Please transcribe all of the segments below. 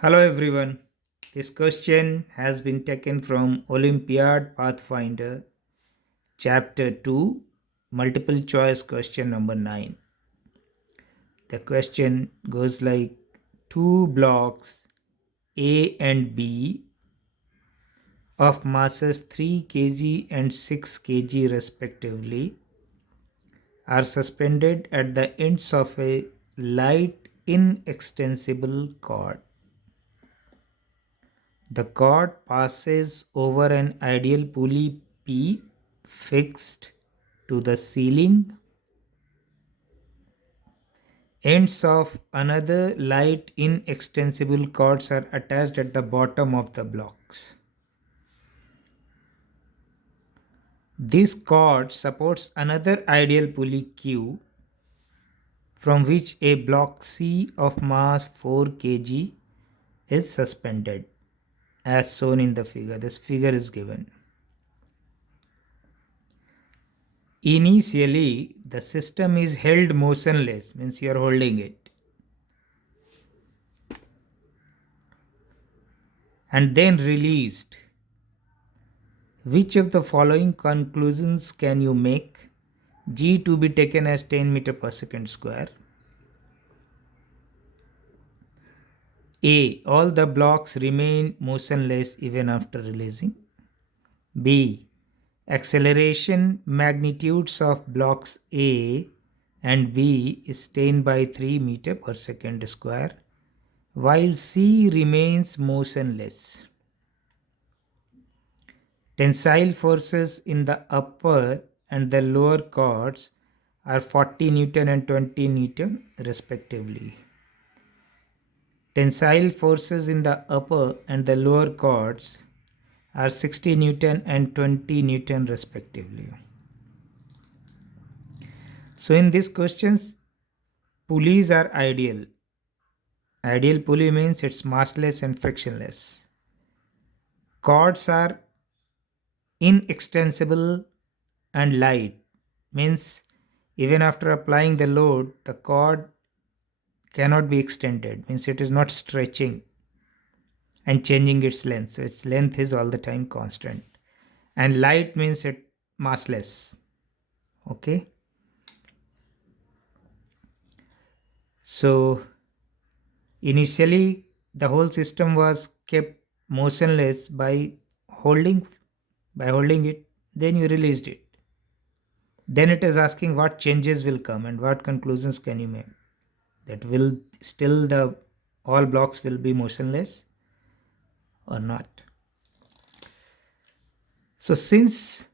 Hello everyone. This question has been taken from Olympiad Pathfinder Chapter 2 Multiple Choice Question number 9. The question goes like two blocks A and B of masses 3 kg and 6 kg respectively are suspended at the ends of a light inextensible cord. The cord passes over an ideal pulley P fixed to the ceiling. Ends of another light inextensible cords are attached at the bottom of the blocks. This cord supports another ideal pulley Q from which a block C of mass 4 kg is suspended as shown in the figure. This figure is given. Initially, the system is held motionless, means you are holding it, and then released. Which of the following conclusions can you make? G to be taken as 10 meter per second square. A. All the blocks remain motionless even after releasing. B. Acceleration magnitudes of blocks A and B is 10 by 3 meter per second square, while C remains motionless. Tensile forces in the upper and the lower cords are 40 Newton and 20 Newton respectively. Tensile forces in the upper and the lower cords are 60 Newton and 20 Newton respectively. So in these questions, pulleys are ideal. Ideal pulley means it's massless and frictionless. Cords are inextensible and light, means even after applying the load, the cord cannot be extended, means it is not stretching and changing its length. So its length is all the time constant. And light means it massless. Okay. So initially the whole system was kept motionless by holding it, then you released it. Then it is asking what changes will come and what conclusions can you make. That will still the all blocks will be motionless or not. So since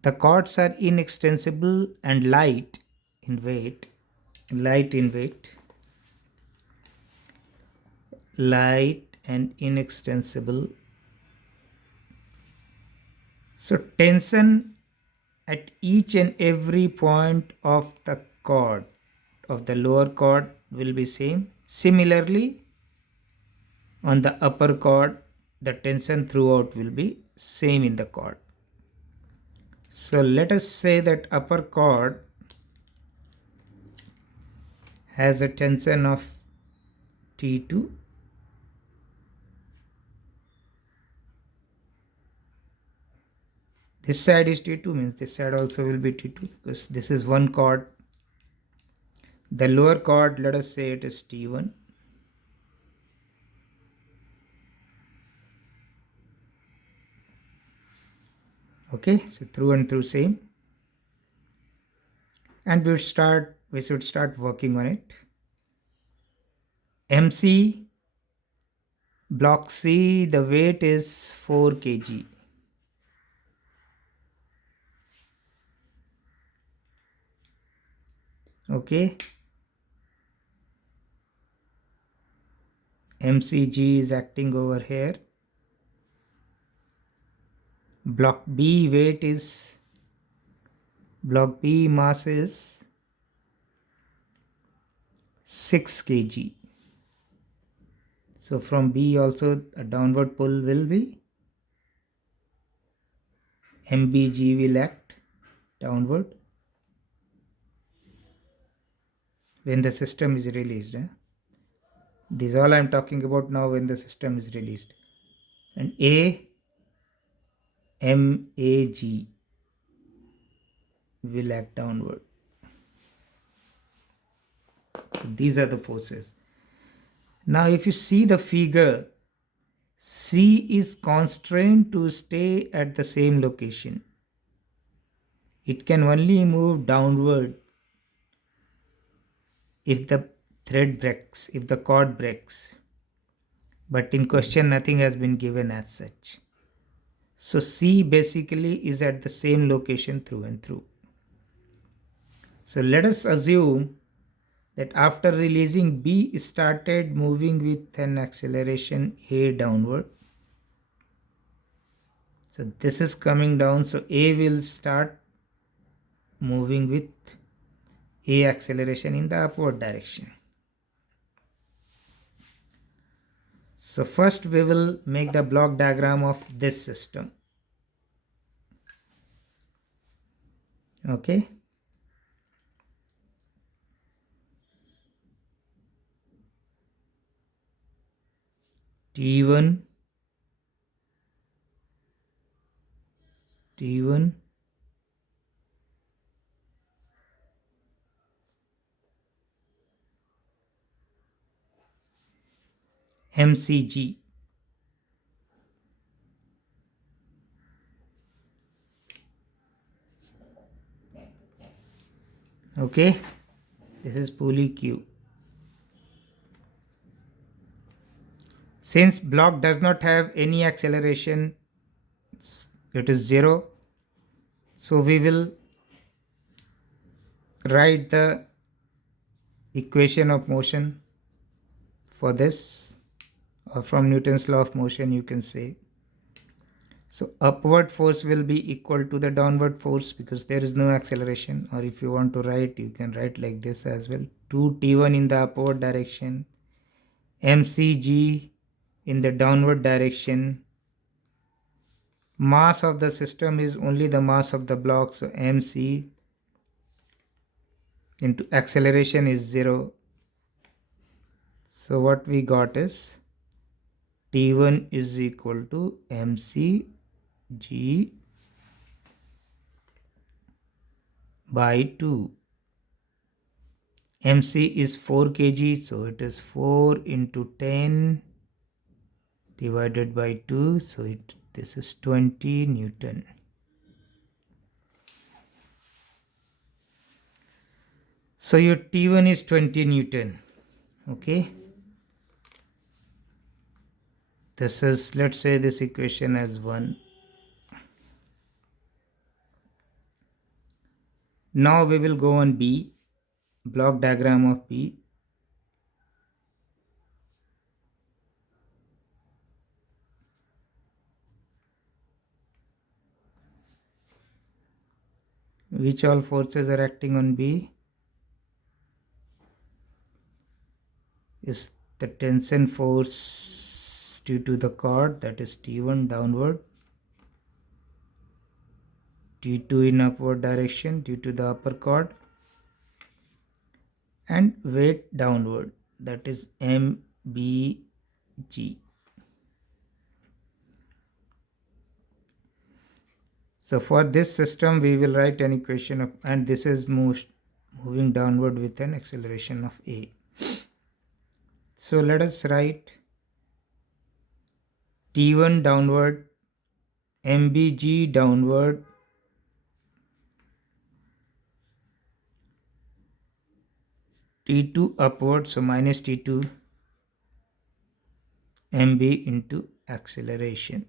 the cords are inextensible and light in weight, light and inextensible, so tension at each and every point of the cord, of the lower cord, will be same. Similarly, on the upper cord, the tension throughout will be same in the cord. So let us say that upper cord has a tension of T2. This side is T2, means this side also will be T2 because this is one cord. The lower cord, let us say it is T1. Okay, so through and through same. And we should start working on it. MC block C, the weight is 4 kg. Okay. MCG is acting over here. Block B weight is, block B mass is 6 kg. So from B also a downward pull will be, MBG will act downward when the system is released. This is all I'm talking about now when the system is released. And A, M, A, G will act downward. These are the forces. Now if you see the figure, C is constrained to stay at the same location. It can only move downward if the thread breaks, if the cord breaks. But in question, nothing has been given as such. So C basically is at the same location through and through. So let us assume that after releasing, B started moving with an acceleration A downward. So this is coming down, so A will start moving with A acceleration in the upward direction. So first we will make the block diagram of this system. Okay. T1, T1, MCG. Okay, this is pulley Q. Since block does not have any acceleration, it is 0. So we will write the equation of motion for this, or from Newton's law of motion you can say. So upward force will be equal to the downward force because there is no acceleration, or if you want to write, you can write like this as well. 2T1 in the upward direction, mcg in the downward direction. Mass of the system is only the mass of the block, so mc into acceleration is 0. So what we got is T1 is equal to mcg by 2. mc is 4 kg, so it is 4 into 10 divided by 2, so this is 20 Newton. So your T1 is 20 Newton. Okay. This is, let's say this equation as 1. Now we will go on B, block diagram of B. Which all forces are acting on B? Is the tension force due to the cord, that is T1 downward, T2 in upward direction due to the upper cord, and weight downward, that is MBG. So for this system we will write an equation of, and this is moving downward with an acceleration of A. So let us write T1 downward, MBG downward, T2 upward, so minus T2, MB into acceleration.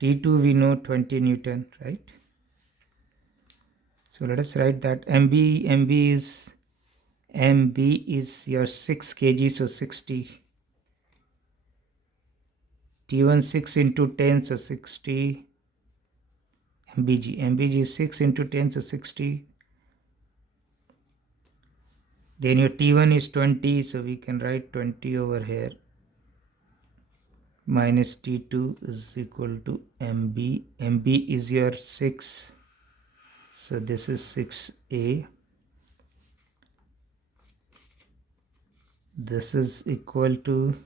T2 we know 20 Newton, right? So let us write that MB is your 6 kg, so 60. T1 6 into 10, so 60. MBG is 6 into 10, so 60. Then your T1 is 20, so we can write 20 over here. Minus T2 is equal to MB. MB is your 6. So this is 6A. This is equal to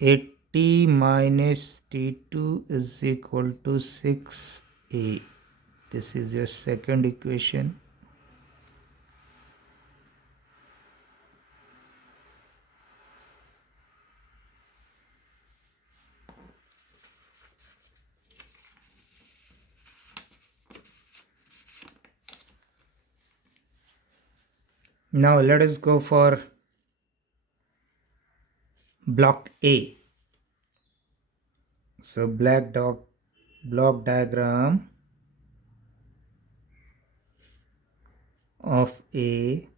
80 minus T2 is equal to 6A. This is your second equation. Now let us go for block A. So block diagram of A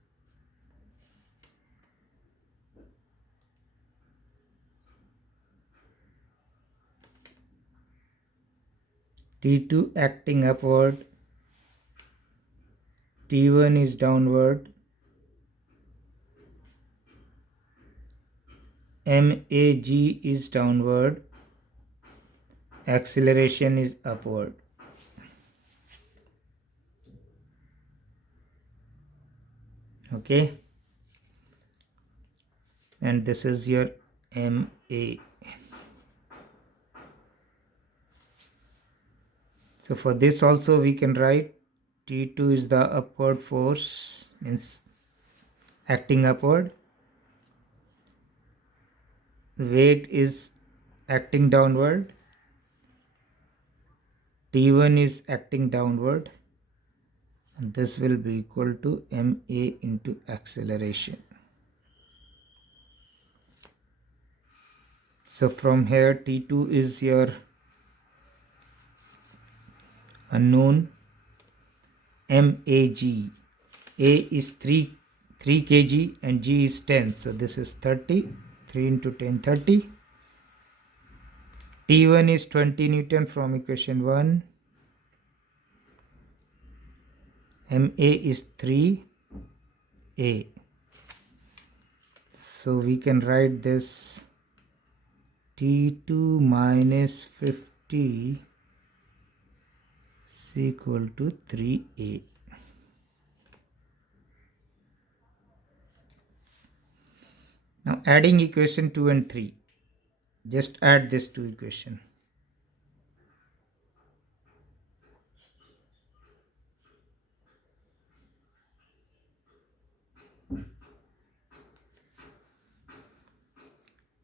T2 acting upward, T1 is downward, MAG is downward, acceleration is upward. Okay, and this is your MA. So for this also we can write T2 is the upward force, means acting upward, weight is acting downward, T1 is acting downward, and this will be equal to MA into acceleration. So from here T2 is your unknown, MAG. A is 3 kg and G is 10. So this is 30. 3 into 10, 30. T1 is 20 Newton from equation 1. MA is 3A. So we can write this T2 minus 50 is equal to 3A. Now adding equation 2 and 3. Just add this to equation.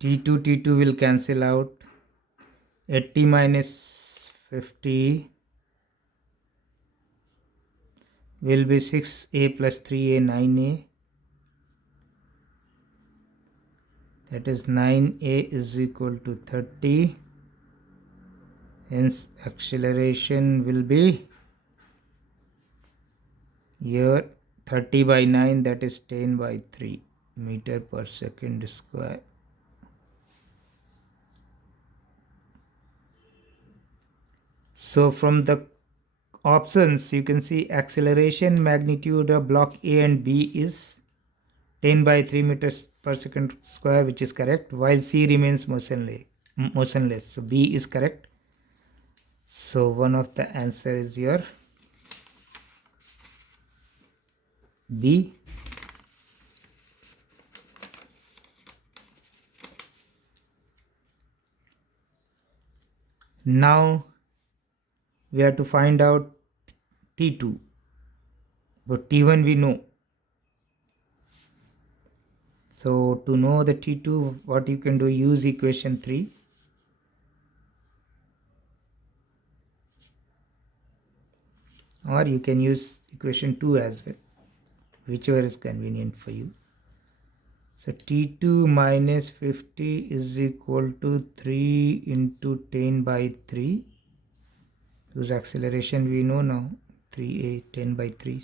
T2 will cancel out. 80 minus 50 will be 6A plus 3A, 9A. That is 9A is equal to 30. Hence acceleration will be here 30 by 9, that is 10 by 3 meter per second square. So from the options you can see acceleration magnitude of block A and B is 10 by 3 meters per second square, which is correct, while C remains motionless. So B is correct. So one of the answer is your B. Now we have to find out T2, but T1 we know. So to know the T2, what you can do, use equation 3. Or you can use equation 2 as well, whichever is convenient for you. So T2 minus 50 is equal to 3 into 10 by 3. Whose acceleration we know now, 3A, 10 by 3.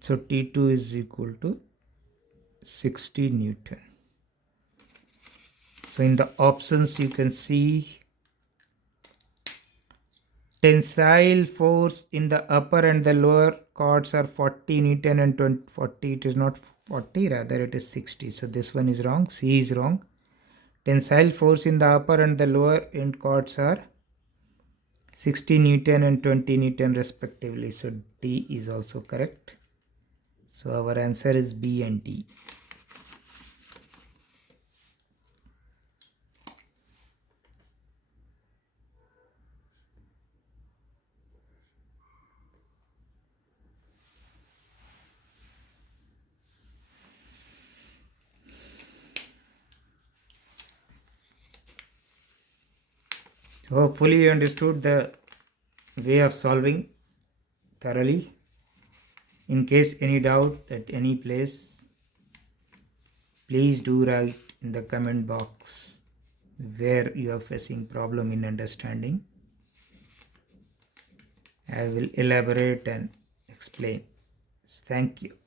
So T2 is equal to 60 Newton. So in the options you can see tensile force in the upper and the lower chords are 40 Newton and 40. It is not 40, rather it is 60. So this one is wrong. C is wrong. Tensile force in the upper and the lower end chords are 60 Newton and 20 Newton respectively. So D is also correct. So our answer is B and D. Hopefully you understood the way of solving thoroughly. In case any doubt at any place, please do write in the comment box where you are facing problem in understanding. I will elaborate and explain. Thank you.